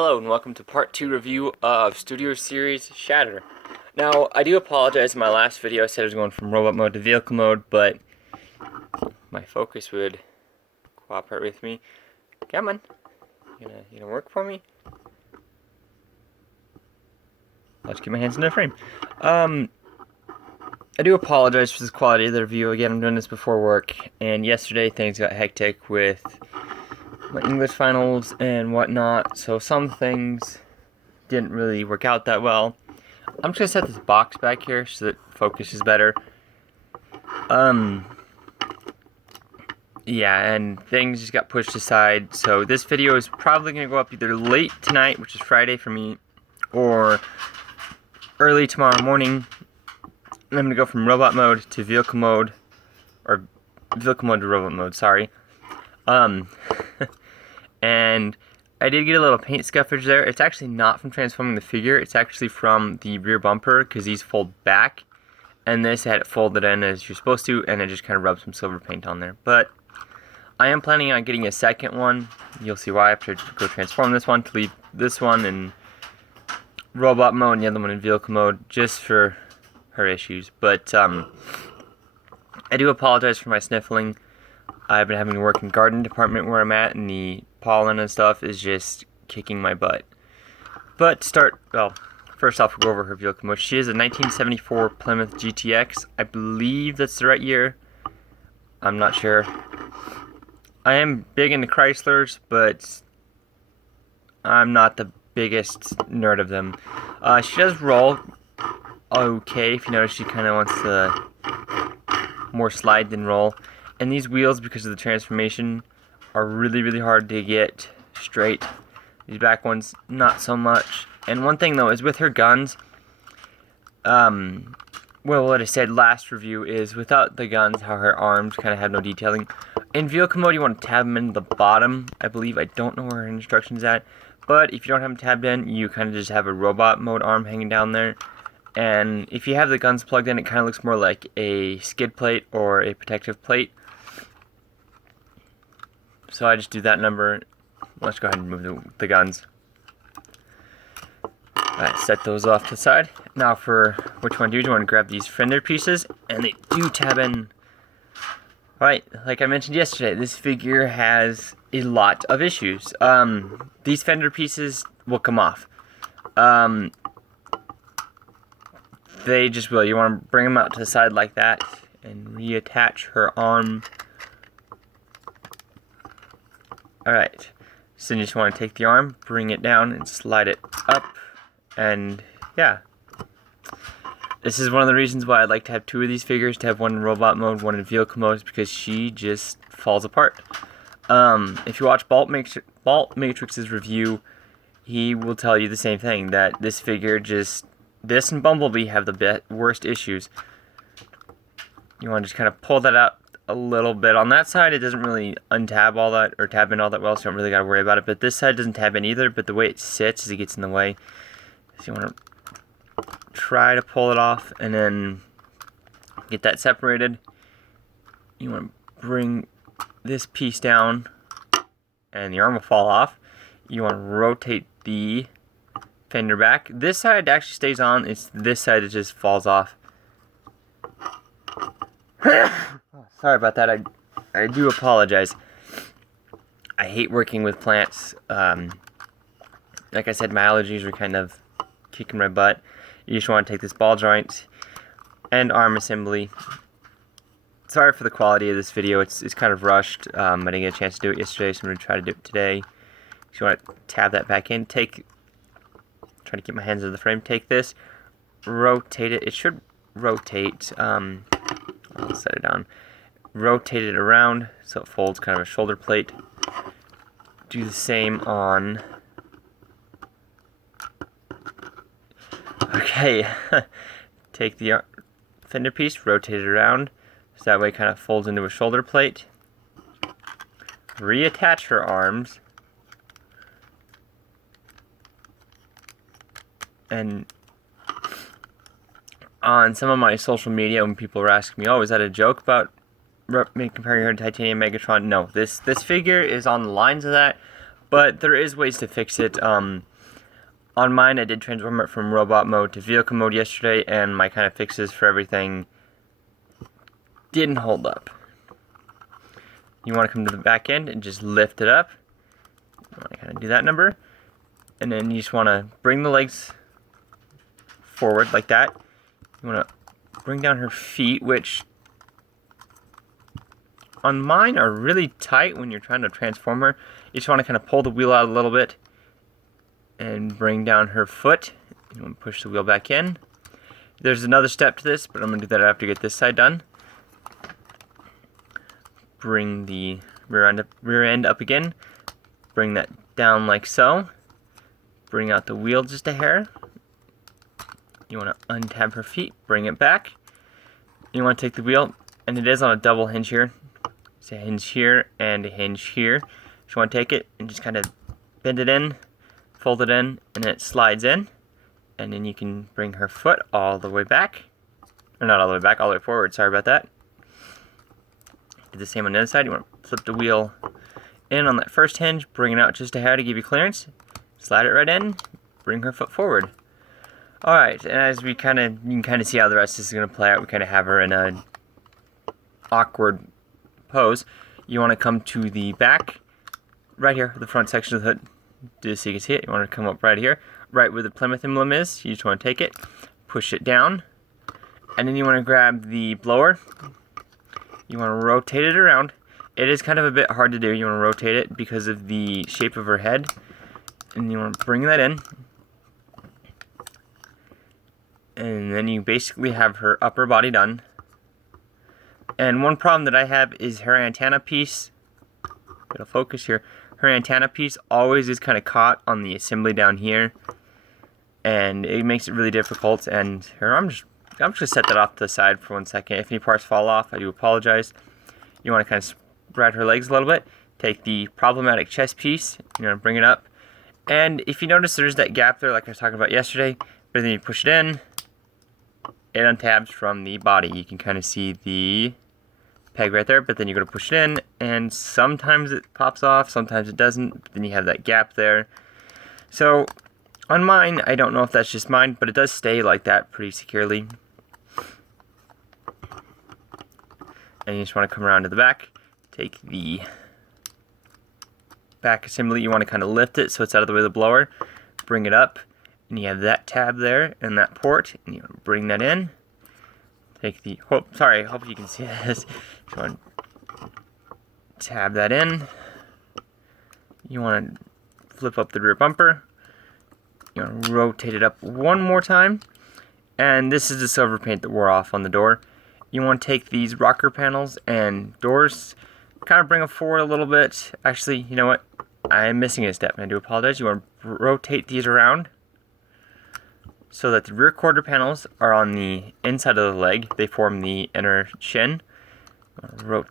Hello and welcome to part 2 review of Studio Series Shatter. Now, I do apologize, in my last video I said I was going from robot mode to vehicle mode, but my focus would cooperate with me. Come on. You gonna work for me? I'll just keep my hands in the frame. I do apologize for the quality of the review. Again, I'm doing this before work, and yesterday things got hectic with my English finals and whatnot, so some things didn't really work out that well. I'm just gonna set this box back here so that focus is better. Yeah, and things just got pushed aside, so this video is probably gonna go up either late tonight, which is Friday for me, or early tomorrow morning. And I'm gonna go from robot mode to vehicle mode, or vehicle mode to robot mode, sorry. And I did get a little paint scuffage there. It's actually not from transforming the figure, it's actually from the rear bumper, because these fold back, and this had it folded in as you're supposed to, and it just kind of rubbed some silver paint on there. But I am planning on getting a second one. You'll see why after I go transform this one, to leave this one in robot mode and the other one in vehicle mode, just for her issues. But I do apologize for my sniffling. I've been having to work in garden department where I'm at, and the pollen and stuff is just kicking my butt. But first off, we'll go over her vehicle mode. She is a 1974 Plymouth GTX. I believe that's the right year. I'm not sure. I am big into Chryslers, but I'm not the biggest nerd of them. She does roll okay. If you notice, she kind of wants to more slide than roll. And these wheels, because of the transformation, are really hard to get straight. These back ones, not so much. And one thing though is with her guns, what I said last review is without the guns, how her arms kind of have no detailing. In vehicle mode, you want to tab them in the bottom, I believe. I don't know where her instructions at, but if you don't have them tabbed in, you kind of just have a robot mode arm hanging down there. And if you have the guns plugged in, it kind of looks more like a skid plate or a protective plate. So I just do that number. Let's go ahead and move the guns. Alright, set those off to the side. Now for what you want to do, you want to grab these fender pieces, and they do tab in. Alright, like I mentioned yesterday, this figure has a lot of issues. These fender pieces will come off. They just will. You want to bring them out to the side like that, and reattach her arm. Alright, so you just want to take the arm, bring it down, and slide it up, and yeah. This is one of the reasons why I'd like to have two of these figures, to have one in robot mode, one in vehicle mode, because she just falls apart. If you watch Bolt Matrix's review, he will tell you the same thing, that this figure this and Bumblebee have the worst issues. You want to just kind of pull that out a little bit. On that side, it doesn't really untab all that, or tab in all that well, so you don't really got to worry about it. But this side doesn't tab in either, but the way it sits is it gets in the way. So you want to try to pull it off, and then get that separated. You want to bring this piece down, and the arm will fall off. You want to rotate the fender back. This side actually stays on, it's this side that just falls off. Sorry about that, I do apologize. I hate working with plants. Like I said, my allergies are kind of kicking my butt. You just want to take this ball joint and arm assembly. Sorry for the quality of this video, it's kind of rushed. I didn't get a chance to do it yesterday, so I'm going to try to do it today. So you want to tab that back in, try to keep my hands in the frame, take this, rotate it, it should rotate, I'll set it down, rotate it around so it folds kind of a shoulder plate. Do the same on, okay, take the fender piece, rotate it around, so that way it kind of folds into a shoulder plate. Reattach her arms, and on some of my social media, when people were asking me, oh, is that a joke about comparing her to Titanium Megatron? No, this figure is on the lines of that, but there is ways to fix it. On mine, I did transform it from robot mode to vehicle mode yesterday, and my kind of fixes for everything didn't hold up. You want to come to the back end and just lift it up. You want to kind of do that number, and then you just want to bring the legs forward like that. You want to bring down her feet, which on mine are really tight when you're trying to transform her. You just want to kind of pull the wheel out a little bit and bring down her foot. You want to push the wheel back in. There's another step to this, but I'm going to do that after I get this side done. Bring the rear end up again. Bring that down like so. Bring out the wheel just a hair. You want to untab her feet, bring it back. You want to take the wheel, and it is on a double hinge here. It's a hinge here and a hinge here. You want to take it and just kind of bend it in, fold it in, and then it slides in. And then you can bring her foot all the way back. Or not all the way back, all the way forward. Sorry about that. Do the same on the other side. You want to flip the wheel in on that first hinge, bring it out just a hair to give you clearance. Slide it right in, bring her foot forward. Alright, and as you can kind of see how the rest is going to play out. We kind of have her in a awkward pose. You want to come to the back, right here, the front section of the hood. Do this so you can see it. You want to come up right here, right where the Plymouth emblem is. You just want to take it, push it down, and then you want to grab the blower. You want to rotate it around. It is kind of a bit hard to do. You want to rotate it because of the shape of her head, and you want to bring that in. And then you basically have her upper body done. And one problem that I have is her antenna piece. It'll focus here. Her antenna piece always is kind of caught on the assembly down here, and it makes it really difficult. And her, I'm just gonna set that off to the side for 1 second. If any parts fall off, I do apologize. You want to kind of spread her legs a little bit. Take the problematic chest piece. You want to bring it up. And if you notice, there's that gap there, like I was talking about yesterday. But then you push it in. It untabs from the body. You can kind of see the peg right there, but then you're going to push it in, and sometimes it pops off, sometimes it doesn't, but then you have that gap there. So on mine, I don't know if that's just mine, but it does stay like that pretty securely. And you just want to come around to the back, take the back assembly, you want to kind of lift it so it's out of the way of the blower, bring it up, and you have that tab there and that port, and you want to bring that in. Take the, sorry, I hope you can see this. You want to tab that in. You want to flip up the rear bumper. You want to rotate it up one more time. And this is the silver paint that wore off on the door. You want to take these rocker panels and doors, kind of bring them forward a little bit. Actually, you know what? I'm missing a step, and I do apologize. You want to rotate these around so that the rear quarter panels are on the inside of the leg. They form the inner shin.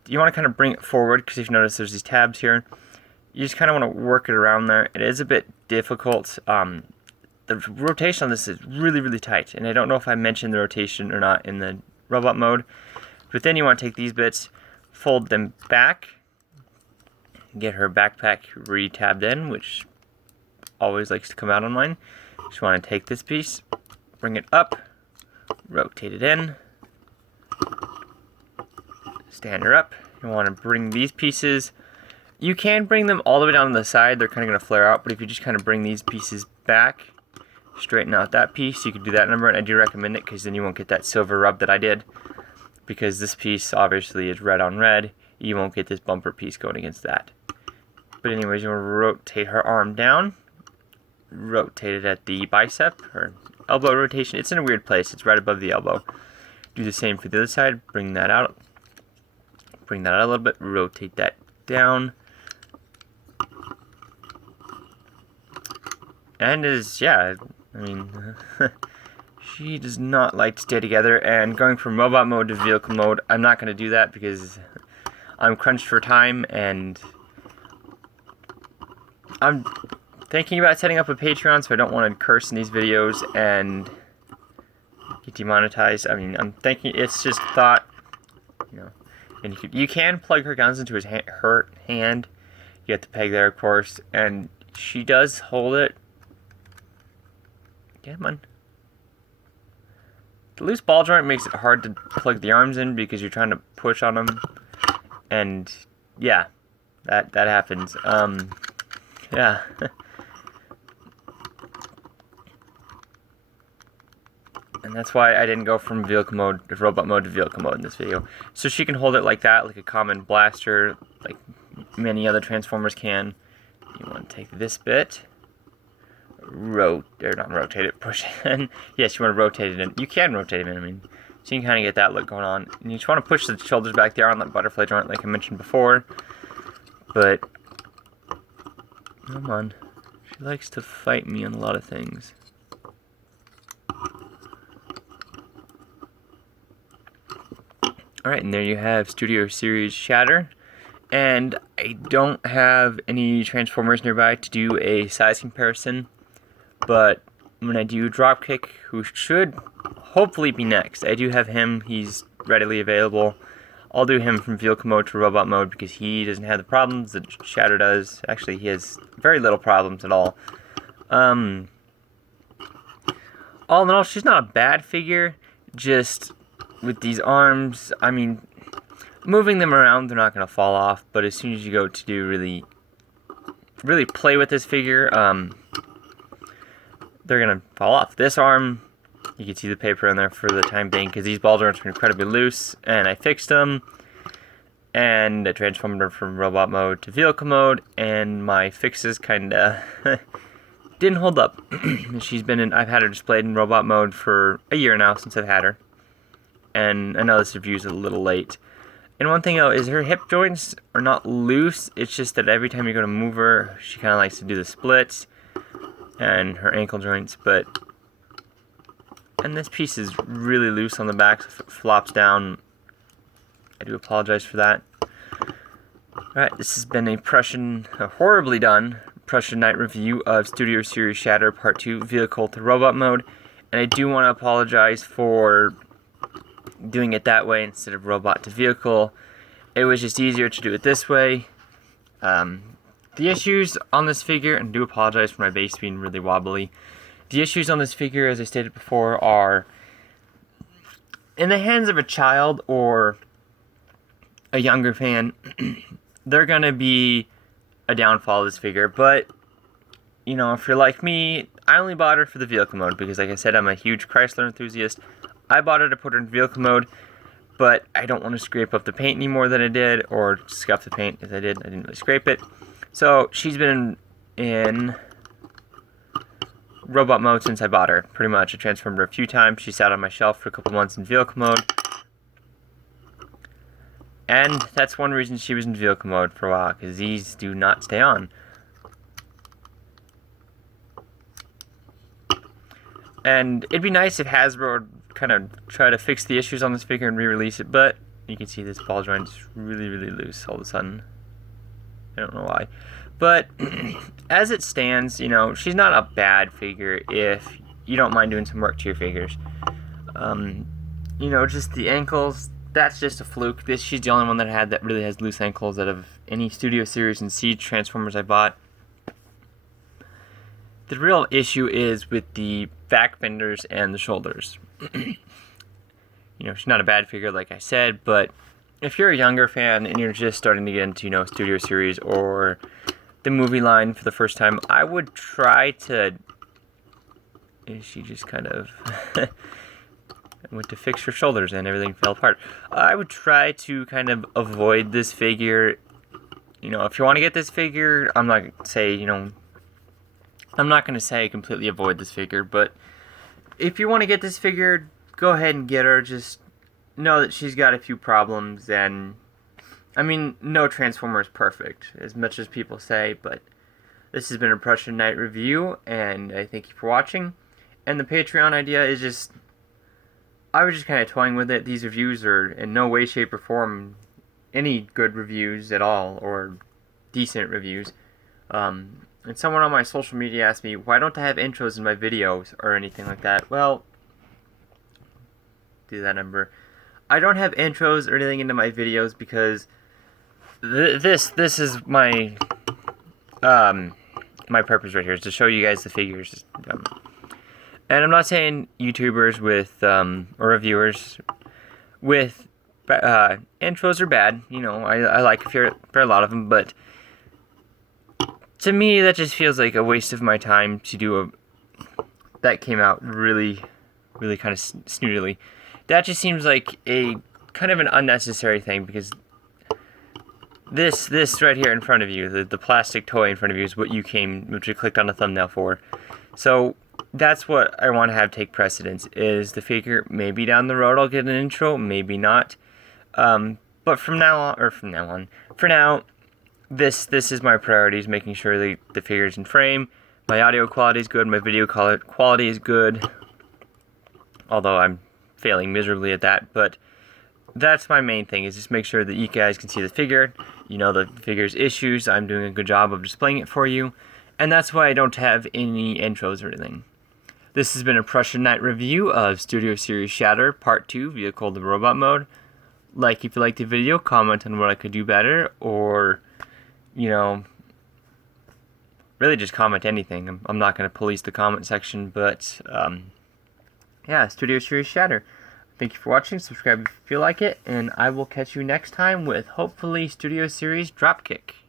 You want to kind of bring it forward, because if you notice there's these tabs here. You just kind of want to work it around there. It is a bit difficult. The rotation on this is really, really tight, and I don't know if I mentioned the rotation or not in the robot mode. But then you want to take these bits, fold them back, get her backpack re-tabbed in, which always likes to come out on mine. Just want to take this piece, bring it up, rotate it in, stand her up. You want to bring these pieces. You can bring them all the way down to the side. They're kind of going to flare out, but if you just kind of bring these pieces back, straighten out that piece, you can do that number, and I do recommend it because then you won't get that silver rub that I did, because this piece obviously is red on red. You won't get this bumper piece going against that. But anyways, you want to rotate her arm down, rotate it at the bicep or elbow rotation. It's in a weird place. It's right above the elbow. Do the same for the other side. Bring that out. Bring that out a little bit. Rotate that down. And yeah, I mean, she does not like to stay together. And going from robot mode to vehicle mode, I'm not going to do that because I'm crunched for time, and I'm thinking about setting up a Patreon, so I don't want to curse in these videos and get demonetized. I mean, I'm thinking, it's just thought, you know. And you can plug her guns into her hand. You get the peg there, of course, and She does hold it. Come on. The loose ball joint makes it hard to plug the arms in because you're trying to push on them. And yeah, that happens. Yeah. And that's why I didn't go from vehicle mode to robot mode to vehicle mode in this video. So she can hold it like that, like a common blaster, like many other Transformers can. You want to take this bit, not rotate it, push it in. Yes, you want to rotate it in. You can rotate it in, I mean. So you can kind of get that look going on. And you just want to push the shoulders back there on that butterfly joint like I mentioned before. But, come on. She likes to fight me on a lot of things. Alright, and there you have Studio Series Shatter. And I don't have any Transformers nearby to do a size comparison. But when I do Dropkick, who should hopefully be next, I do have him. He's readily available. I'll do him from vehicle mode to robot mode because he doesn't have the problems that Shatter does. Actually, he has very little problems at all. All in all, she's not a bad figure. Just with these arms, I mean, moving them around, they're not going to fall off. But as soon as you go to do really play with this figure, they're going to fall off. This arm, you can see the paper in there for the time being because these ball joints are incredibly loose, and I fixed them, and I transformed her from robot mode to vehicle mode, and my fixes kind of didn't hold up. I've had her displayed in robot mode for a year now since I've had her, and I know this review's a little late. And one thing though is her hip joints are not loose, it's just that every time you go to move her, she kind of likes to do the splits, and her ankle joints, and this piece is really loose on the back, so if it flops down, I do apologize for that. Alright, this has been a horribly done Prussian Night review of Studio Series Shatter Part 2 Vehicle to Robot Mode, and I do want to apologize for doing it that way instead of robot to vehicle. It was just easier to do it this way. The issues on this figure, and I do apologize for my base being really wobbly. The issues on this figure, as I stated before, are in the hands of a child or a younger fan, they're going to be a downfall of this figure. But, you know, if you're like me, I only bought her for the vehicle mode because, like I said, I'm a huge Chrysler enthusiast. I bought her to put her in vehicle mode, but I don't want to scrape up the paint any more than I did, or scuff the paint as I did. I didn't really scrape it. So she's been in robot mode since I bought her. Pretty much. I transformed her a few times. She sat on my shelf for a couple months in vehicle mode. And that's one reason she was in vehicle mode for a while, because these do not stay on. And it'd be nice if Hasbro would kind of try to fix the issues on this figure and re-release it, but you can see this ball joint is really loose all of a sudden. I don't know why. But as it stands, you know, she's not a bad figure if you don't mind doing some work to your figures. You know, just the ankles, that's just a fluke. She's the only one that really has loose ankles out of any Studio Series and Siege Transformers I bought. The real issue is with the back fenders and the shoulders. You know, she's not a bad figure, like I said, but if you're a younger fan and you're just starting to get into, you know, Studio Series or the movie line for the first time, I would try to... She just kind of went to fix her shoulders and everything fell apart. I would try to kind of avoid this figure. You know, if you want to get this figure, I'm not going to say completely avoid this figure, but if you want to get this figure, go ahead and get her. Just know that she's got a few problems, and I mean, no Transformer is perfect, as much as people say, but this has been a Prussian Night review, and I thank you for watching. And the Patreon idea is just, I was just kind of toying with it. These reviews are in no way, shape, or form any good reviews at all, or decent reviews. And someone on my social media asked me, why don't I have intros in my videos or anything like that? Well, do that number. I don't have intros or anything into my videos because this is my my purpose right here is to show you guys the figures. And I'm not saying YouTubers with or reviewers with intros are bad. You know, I like a fair lot of them, but to me that just feels like a waste of my time to do a. That came out really kind of snootily. That just seems like a kind of an unnecessary thing, because this right here in front of you, the plastic toy in front of you, is what you clicked on the thumbnail for. So that's what I want to have take precedence, is the figure. Maybe down the road I'll get an intro, maybe not. But for now, this is my priorities, making sure the figure's in frame, my audio quality is good, my video quality is good, although I'm failing miserably at that. But that's my main thing, is just make sure that you guys can see the figure, you know the figure's issues, I'm doing a good job of displaying it for you, and that's why I don't have any intros or anything. This has been a Prussian Knight review of Studio Series Shatter Part 2, Vehicle the Robot Mode. Like if you liked the video, comment on what I could do better, or, you know, really just comment anything. I'm not going to police the comment section, but, yeah, Studio Series Shatter. Thank you for watching, subscribe if you feel like it, and I will catch you next time with, hopefully, Studio Series Dropkick.